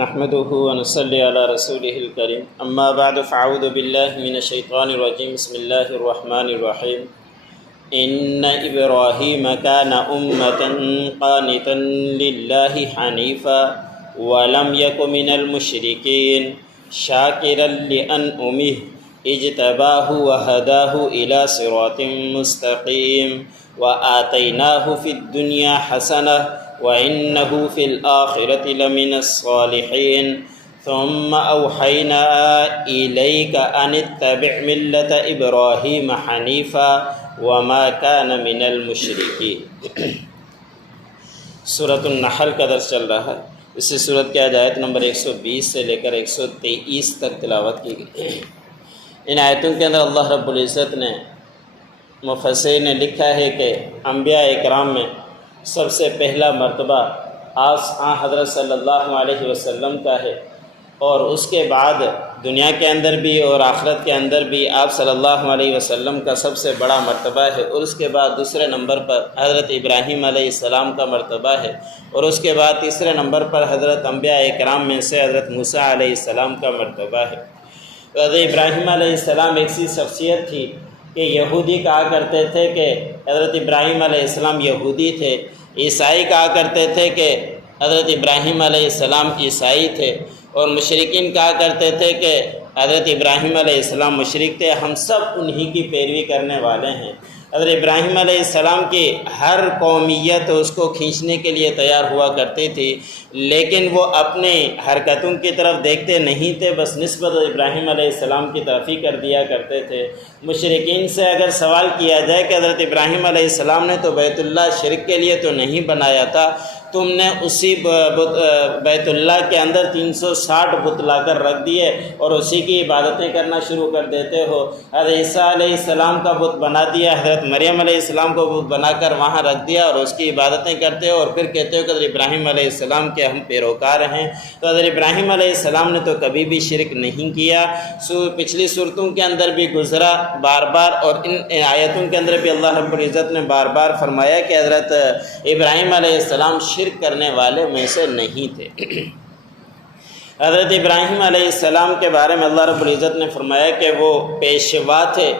نحمده ونصلي على رسوله الكريم اما بعد فاعوذ بالله من الشيطان الرجيم بسم الله الرحمن الرحيم ان ابراهيم كان امة قانتا لله حنيفا ولم يك من المشركين شاكرا لأنعمه اجتباه وهداه الى صراط مستقيم وآتيناه في الدنيا حسنة وإنه في الآخرة لمن الصالحين ثم أوحينا إليك أن اتبع ملة إبراهيم حنيفا وما كان من المشركين۔ سورۃ النحل کا درس چل رہا ہے۔ اس سورت کی آیت نمبر 120 سے لے کر 123 تک تلاوت کی گئی۔ ان آیتوں کے اندر اللہ رب العزت نے مفسرین نے لکھا ہے کہ انبیاء اکرام میں سب سے پہلا مرتبہ حضرت صلی اللہ علیہ وسلم کا ہے، اور اس کے بعد دنیا کے اندر بھی اور آخرت کے اندر بھی آپ صلی اللہ علیہ وسلم کا سب سے بڑا مرتبہ ہے، اور اس کے بعد دوسرے نمبر پر حضرت ابراہیم علیہ السلام کا مرتبہ ہے، اور اس کے بعد تیسرے نمبر پر حضرت انبیاء اکرام میں سے حضرت موسیٰ علیہ السلام کا مرتبہ ہے۔ حضرت ابراہیم علیہ السلام ایک سی شخصیت تھی کہ یہودی کہا کرتے تھے کہ حضرت ابراہیم علیہ السلام یہودی تھے، عیسائی کہا کرتے تھے کہ حضرت ابراہیم علیہ السلام عیسائی تھے، اور مشرکین کہا کرتے تھے کہ حضرت ابراہیم علیہ السلام مشرک تھے۔ ہم سب انہی کی پیروی کرنے والے ہیں۔ حضرت ابراہیم علیہ السلام کی ہر قومیت اس کو کھینچنے کے لیے تیار ہوا کرتی تھی، لیکن وہ اپنی حرکتوں کی طرف دیکھتے نہیں تھے، بس نسبت ابراہیم علیہ السلام کی طرف ہی کر دیا کرتے تھے۔ مشرکین سے اگر سوال کیا جائے کہ حضرت ابراہیم علیہ السلام نے تو بیت اللہ شرک کے لیے تو نہیں بنایا تھا، تم نے اسی بیت اللہ کے اندر 360 بت لا کر رکھ دیے اور اسی کی عبادتیں کرنا شروع کر دیتے ہو۔ حضرت عیسیٰ علیہ السلام کا بت بنا دیا، حضرت مریم علیہ السلام کو بت بنا کر وہاں رکھ دیا اور اس کی عبادتیں کرتے ہو، اور پھر کہتے ہو کہ حضرت ابراہیم علیہ السلام کے ہم پیروکار ہیں۔ تو حضرت ابراہیم علیہ السلام نے تو کبھی بھی شرک نہیں کیا۔ پچھلی صورتوں کے اندر بھی گزرا بار بار، اور ان آیتوں کے اندر بھی اللہ رب العزت نے بار بار فرمایا کہ حضرت ابراہیم علیہ السلام شرک کرنے والے میں سے نہیں تھے۔ حضرت ابراہیم علیہ السلام کے بارے میں اللہ رب العزت نے فرمایا کہ وہ پیشوا تھے،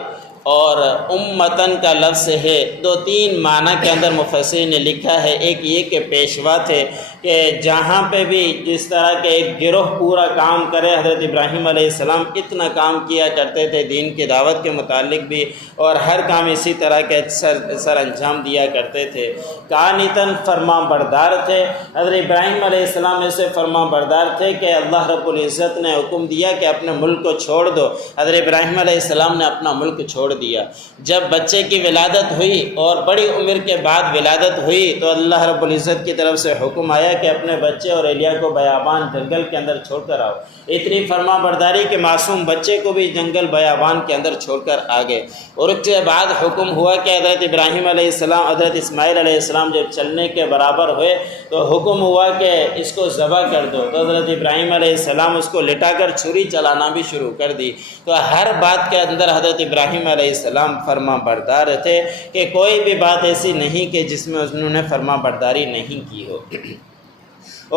اور امتن کا لفظ ہے، دو تین معنی کے اندر مفسرین نے لکھا ہے۔ ایک یہ کہ پیشوا تھے کہ جہاں پہ بھی جس طرح کے ایک گروہ پورا کام کرے، حضرت ابراہیم علیہ السلام اتنا کام کیا کرتے تھے دین کی دعوت کے متعلق بھی، اور ہر کام اسی طرح کے سر انجام دیا کرتے تھے۔ قانتاً فرما بردار تھے۔ حضرت ابراہیم علیہ السلام ایسے فرما بردار تھے کہ اللہ رب العزت نے حکم دیا کہ اپنے ملک کو چھوڑ دو۔ حضرت ابراہیم علیہ السلام نے اپنا ملک چھوڑ دیا۔ جب بچے کی ولادت ہوئی اور بڑی عمر کے بعد ولادت ہوئی تو اللہ رب العزت کی طرف سے حکم آیا کہ اپنے بچے اور ایلیا کو بیابان جنگل کے اندر چھوڑ کر آؤ۔ اتنی فرما برداری کہ معصوم بچے کو بھی جنگل بیابان کے اندر چھوڑ کر آگے۔ اور اس کے بعد حکم ہوا کہ حضرت ابراہیم علیہ السلام حضرت اسماعیل علیہ السلام جب چلنے کے برابر ہوئے تو حکم ہوا کہ اس کو ذبح کر دو۔ تو حضرت ابراہیم علیہ السلام اس کو لٹا کر چھری چلانا بھی شروع کر دی۔ تو ہر بات کے اندر حضرت ابراہیم علیہ السلام فرما بردار تھے کہ کوئی بھی بات ایسی نہیں کہ جس میں انہوں نے فرما برداری نہیں کی ہو،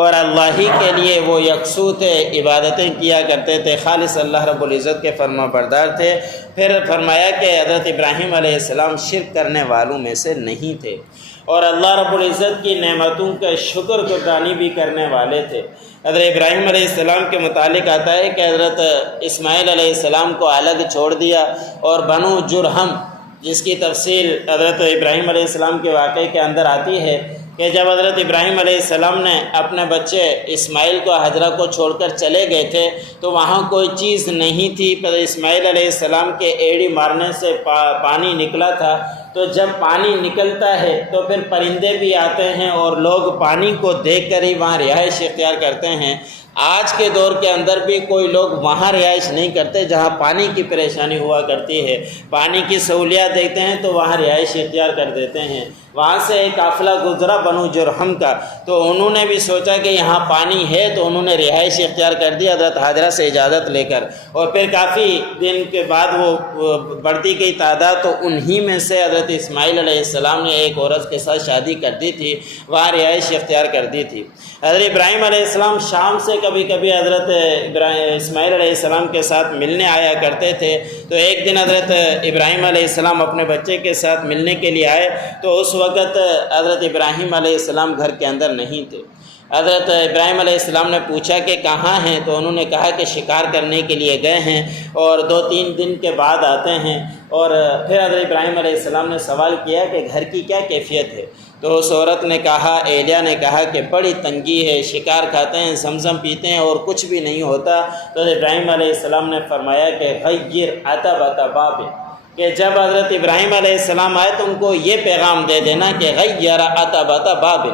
اور اللہ ہی کے لیے وہ یکسو تھے، عبادتیں کیا کرتے تھے، خالص اللہ رب العزت کے فرما بردار تھے۔ پھر فرمایا کہ حضرت ابراہیم علیہ السلام شرک کرنے والوں میں سے نہیں تھے، اور اللہ رب العزت کی نعمتوں کا شکر گزاری بھی کرنے والے تھے۔ حضرت ابراہیم علیہ السلام کے متعلق آتا ہے کہ حضرت اسماعیل علیہ السلام کو الگ چھوڑ دیا، اور بنو جرہم جس کی تفصیل حضرت ابراہیم علیہ السلام کے واقعے کے اندر آتی ہے کہ جب حضرت ابراہیم علیہ السلام نے اپنے بچے اسماعیل کو حجرہ کو چھوڑ کر چلے گئے تھے تو وہاں کوئی چیز نہیں تھی، پر اسماعیل علیہ السلام کے ایڑی مارنے سے پانی نکلا تھا۔ تو جب پانی نکلتا ہے تو پھر پرندے بھی آتے ہیں اور لوگ پانی کو دیکھ کر ہی وہاں رہائش اختیار کرتے ہیں۔ آج کے دور کے اندر بھی کوئی لوگ وہاں رہائش نہیں کرتے جہاں پانی کی پریشانی ہوا کرتی ہے، پانی کی سہولیات دیکھتے ہیں تو وہاں رہائش اختیار کر دیتے ہیں۔ وہاں سے ایک قافلہ گزرا بنو جرہم کا، تو انہوں نے بھی سوچا کہ یہاں پانی ہے، تو انہوں نے رہائش اختیار کر دی حضرت ہاجرہ سے اجازت لے کر، اور پھر کافی دن کے بعد وہ بڑھتی گئی تعداد، تو انہی میں سے حضرت اسماعیل علیہ السلام نے ایک عورت کے ساتھ شادی کر دی تھی، وہاں رہائش اختیار کر دی تھی۔ حضرت ابراہیم علیہ السلام شام سے کبھی کبھی حضرت اسماعیل علیہ السلام کے ساتھ ملنے آیا کرتے تھے، تو ایک دن حضرت ابراہیم علیہ السلام اپنے بچے کے ساتھ ملنے کے لیے آئے، تو اس وقت حضرت ابراہیم علیہ السلام گھر کے اندر نہیں تھے۔ حضرت ابراہیم علیہ السلام نے پوچھا کہ کہاں ہیں، تو انہوں نے کہا کہ شکار کرنے کے لیے گئے ہیں اور 2-3 دن کے بعد آتے ہیں۔ اور پھر حضرت ابراہیم علیہ السلام نے سوال کیا کہ گھر کی کیا کیفیت ہے، تو اس عورت نے کہا، ایلیا نے کہا کہ بڑی تنگی ہے، شکار کھاتے ہیں، زمزم پیتے ہیں اور کچھ بھی نہیں ہوتا۔ تو حضرت ابراہیم علیہ السلام نے فرمایا کہ غیر عتبۃ باب، کہ جب حضرت ابراہیم علیہ السلام آئے تو ان کو یہ پیغام دے دینا کہ غیر عتبۃ باب۔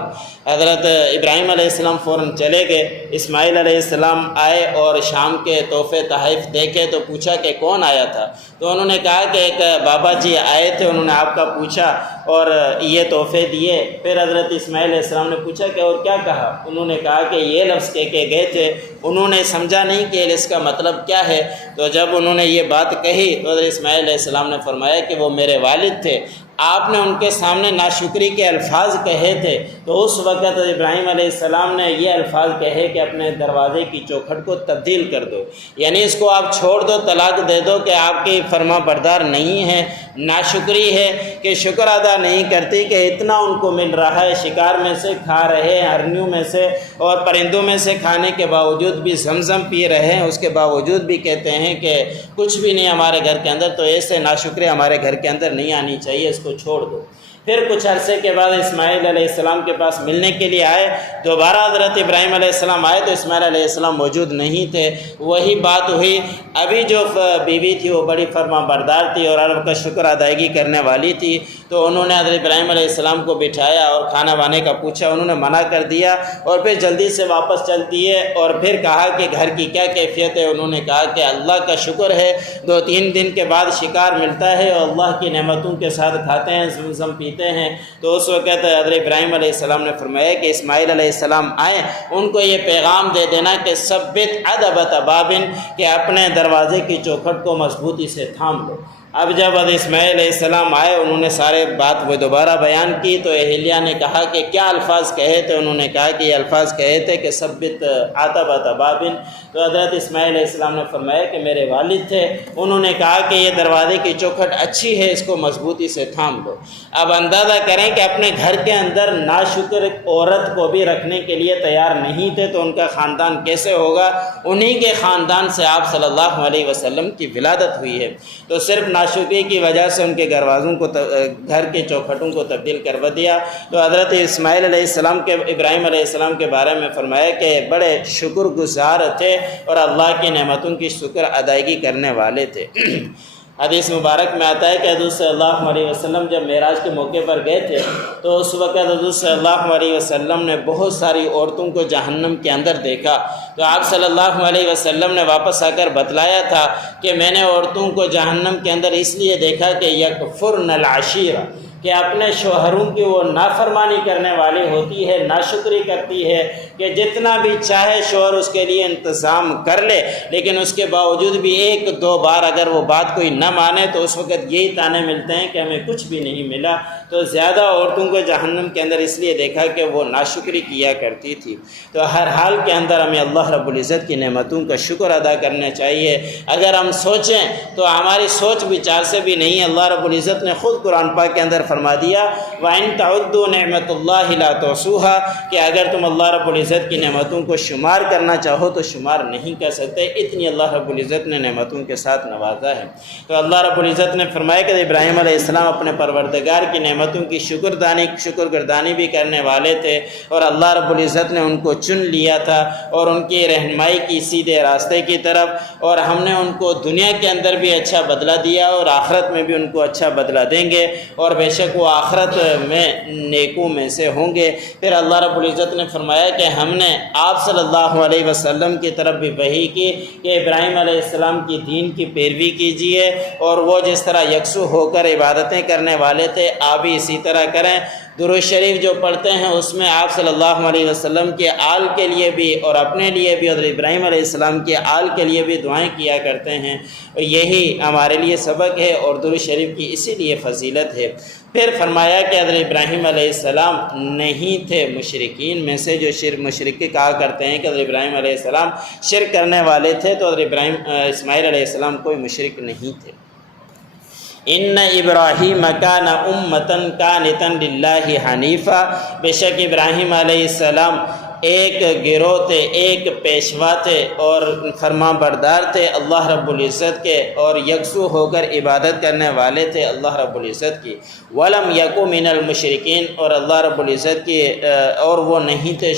حضرت ابراہیم علیہ السلام فوراً چلے گئے۔ اسماعیل علیہ السلام آئے اور شام کے تحفے تحائف دیکھے، تو پوچھا کہ کون آیا تھا، تو انہوں نے کہا کہ ایک بابا جی آئے تھے، انہوں نے آپ کا پوچھا اور یہ تحفے دیے۔ پھر حضرت اسماعیل علیہ السلام نے پوچھا کہ اور کیا کہا، انہوں نے کہا کہ یہ لفظ کہہ کے گئے تھے، انہوں نے سمجھا نہیں کہ اس کا مطلب کیا ہے۔ تو جب انہوں نے یہ بات کہی تو حضرت اسماعیل علیہ السلام نے فرمایا کہ وہ میرے والد تھے، آپ نے ان کے سامنے ناشکری کے الفاظ کہے تھے، تو اس وقت ابراہیم علیہ السلام نے یہ الفاظ کہے کہ اپنے دروازے کی چوکھٹ کو تبدیل کر دو، یعنی اس کو آپ چھوڑ دو، طلاق دے دو کہ آپ کی فرما بردار نہیں ہے، ناشکری ہے کہ شکر ادا نہیں کرتی کہ اتنا ان کو مل رہا ہے، شکار میں سے کھا رہے ہیں، ہرنیوں میں سے اور پرندوں میں سے کھانے کے باوجود بھی زمزم پی رہے ہیں، اس کے باوجود بھی کہتے ہیں کہ کچھ بھی نہیں ہمارے گھر کے اندر، تو ایسے ناشکری ہمارے گھر کے اندر نہیں آنی چاہیے، اس کو چھوڑ دو۔ پھر کچھ عرصے کے بعد اسماعیل علیہ السلام کے پاس ملنے کے لیے آئے، دوبارہ حضرت ابراہیم علیہ السلام آئے تو اسماعیل علیہ السلام موجود نہیں تھے۔ وہی بات ہوئی، ابھی جو بیوی تھی وہ بڑی فرما بردار تھی اور رب کا شکر ادائیگی کرنے والی تھی، تو انہوں نے حضرت ابراہیم علیہ السلام کو بٹھایا اور کھانا وانے کا پوچھا، انہوں نے منع کر دیا اور پھر جلدی سے واپس چل دیے، اور پھر کہا کہ گھر کی کیا کیفیت ہے، انہوں نے کہا کہ اللہ کا شکر ہے 2-3 دن کے بعد شکار ملتا ہے اور اللہ کی نعمتوں کے ساتھ کھاتے ہیں، زمزم پیتے ہیں۔ تو اس وقت حضرت ابراہیم علیہ السلام نے فرمایا کہ اسماعیل علیہ السلام آئیں، ان کو یہ پیغام دے دینا کہ ثبت عتبۃ باب، کہ اپنے دروازے کی چوکھٹ کو مضبوطی سے تھام لو۔ اب جب حضرت اسماعیل علیہ السلام آئے، انہوں نے سارے بات وہ دوبارہ بیان کی، تو اہلیہ نے کہا کہ کیا الفاظ کہے تھے، انہوں نے کہا کہ یہ الفاظ کہے تھے کہ ثبت عتبۃ باب۔ تو حضرت اسماعیل علیہ السلام نے فرمایا کہ میرے والد تھے، انہوں نے کہا کہ یہ دروازے کی چوکھٹ اچھی ہے، اس کو مضبوطی سے تھام لو۔ اب اندازہ کریں کہ اپنے گھر کے اندر ناشکر عورت کو بھی رکھنے کے لیے تیار نہیں تھے، تو ان کا خاندان کیسے ہوگا؟ انہی کے خاندان سے آپ صلی اللہ علیہ وسلم کی ولادت ہوئی ہے، تو صرف ناشکری کی وجہ سے ان کے گھروازوں کو، گھر کے چوکھٹوں کو تبدیل کروا دیا۔ تو حضرت اسماعیل علیہ السلام کے، ابراہیم علیہ السلام کے بارے میں فرمایا کہ بڑے شکر گزار تھے اور اللہ کی نعمتوں کی شکر ادائیگی کرنے والے تھے۔ حدیث مبارک میں آتا ہے کہ حضور صلی اللہ علیہ وسلم جب معراج کے موقع پر گئے تھے، تو اس وقت حضور صلی اللہ علیہ وسلم نے بہت ساری عورتوں کو جہنم کے اندر دیکھا، تو آپ صلی اللہ علیہ وسلم نے واپس آ کر بتلایا تھا کہ میں نے عورتوں کو جہنم کے اندر اس لیے دیکھا کہ یکفرن العشیرہ، کہ اپنے شوہروں کی وہ نافرمانی کرنے والی ہوتی ہے، ناشکری کرتی ہے کہ جتنا بھی چاہے شوہر اس کے لیے انتظام کر لے، لیکن اس کے باوجود بھی 1-2 بار اگر وہ بات کوئی نہ مانے تو اس وقت یہی تانے ملتے ہیں کہ ہمیں کچھ بھی نہیں ملا۔ تو زیادہ عورتوں کو جہنم کے اندر اس لیے دیکھا کہ وہ ناشکری کیا کرتی تھی۔ تو ہر حال کے اندر ہمیں اللہ رب العزت کی نعمتوں کا شکر ادا کرنا چاہیے۔ اگر ہم سوچیں تو ہماری سوچ بچار سے بھی نہیں، اللہ رب العزت نے خود قرآن پاک کے اندر فرما دیا وَإِن تَعُدُّوا نِعْمَةَ اللَّهِ لَا تُحْصُوهَا، کہ اگر تم اللہ رب العزت کی نعمتوں کو شمار کرنا چاہو تو شمار نہیں کر سکتے، اتنی اللہ رب العزت نے نعمتوں کے ساتھ نوازا ہے۔ تو اللہ رب العزت نے فرمایا کہ ابراہیم علیہ السلام اپنے پروردگار کی نعمتوں کی شکر گردانی بھی کرنے والے تھے، اور اللہ رب العزت نے ان کو چن لیا تھا اور ان کی رہنمائی کی سیدھے راستے کی طرف، اور ہم نے ان کو دنیا کے اندر بھی اچھا بدلہ دیا اور آخرت میں بھی ان کو اچھا بدلہ دیں گے، اور بے شک وہ آخرت میں نیکوں میں سے ہوں گے۔ پھر اللہ رب العزت نے فرمایا کہ ہم نے آپ صلی اللہ علیہ وسلم کی طرف بھی وحی کی کہ ابراہیم علیہ السلام کی دین کی پیروی کیجیے، اور وہ جس طرح یکسو ہو کر عبادتیں کرنے والے تھے آپ بھی اسی طرح کریں۔ درود شریف جو پڑھتے ہیں اس میں آپ صلی اللہ علیہ وسلم کے آل کے لیے بھی اور اپنے لیے بھی حضرت ابراہیم علیہ السلام کے آل کے لیے بھی دعائیں کیا کرتے ہیں، یہی ہمارے لیے سبق ہے اور درود شریف کی اسی لیے فضیلت ہے۔ پھر فرمایا کہ حضرت ابراہیم علیہ السلام نہیں تھے مشرکین میں سے، جو مشرک کہا کرتے ہیں کہ حضرت ابراہیم علیہ السلام شرک کرنے والے تھے، تو حضرت اسماعیل علیہ السلام کوئی مشرک نہیں تھے۔ ان ابراہیم کان امۃ قانتا للہ حنیفا، بے شک ابراہیم علیہ السلام ایک گروہ تھے، ایک پیشوا تھے اور فرما بردار تھے اللہ رب العزت کے، اور یکسو ہو کر عبادت کرنے والے تھے اللہ رب العزت کی۔ ولم یک من المشرکین، اور اللہ رب العزت کی اور وہ نہیں تھے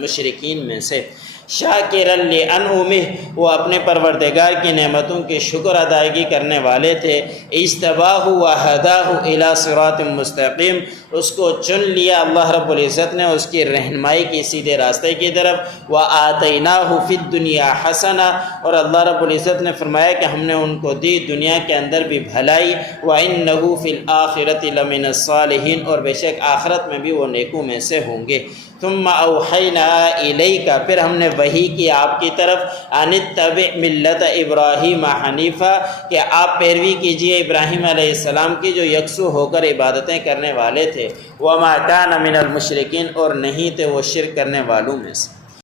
مشرکین میں سے۔ شاکرا لانعمہ، وہ اپنے پروردگار کی نعمتوں کی شکر ادائیگی کرنے والے تھے۔ اجتباہ وہداہ الی صراط مستقیم، اس کو چن لیا اللہ رب العزت نے اس کی رہنمائی کی سیدھے راستے کی طرف۔ وآتیناہ فی الدنیا حسنہ، اور اللہ رب العزت نے فرمایا کہ ہم نے ان کو دی دنیا کے اندر بھی بھلائی۔ وانہ فی الآخرۃ لمن الصالحین، اور بے شک آخرت میں بھی وہ نیکوں میں سے ہوں گے۔ ثم اوحینا الیک، پھر ہم نے وحی کی آپ کی طرف، ان اتبع ملت ابراہیم حنیفا، کہ آپ پیروی کیجئے ابراہیم علیہ السلام کی جو یکسو ہو کر عبادتیں کرنے والے تھے۔ وما کان من المشرکین، اور نہیں تھے وہ شرک کرنے والوں میں سے۔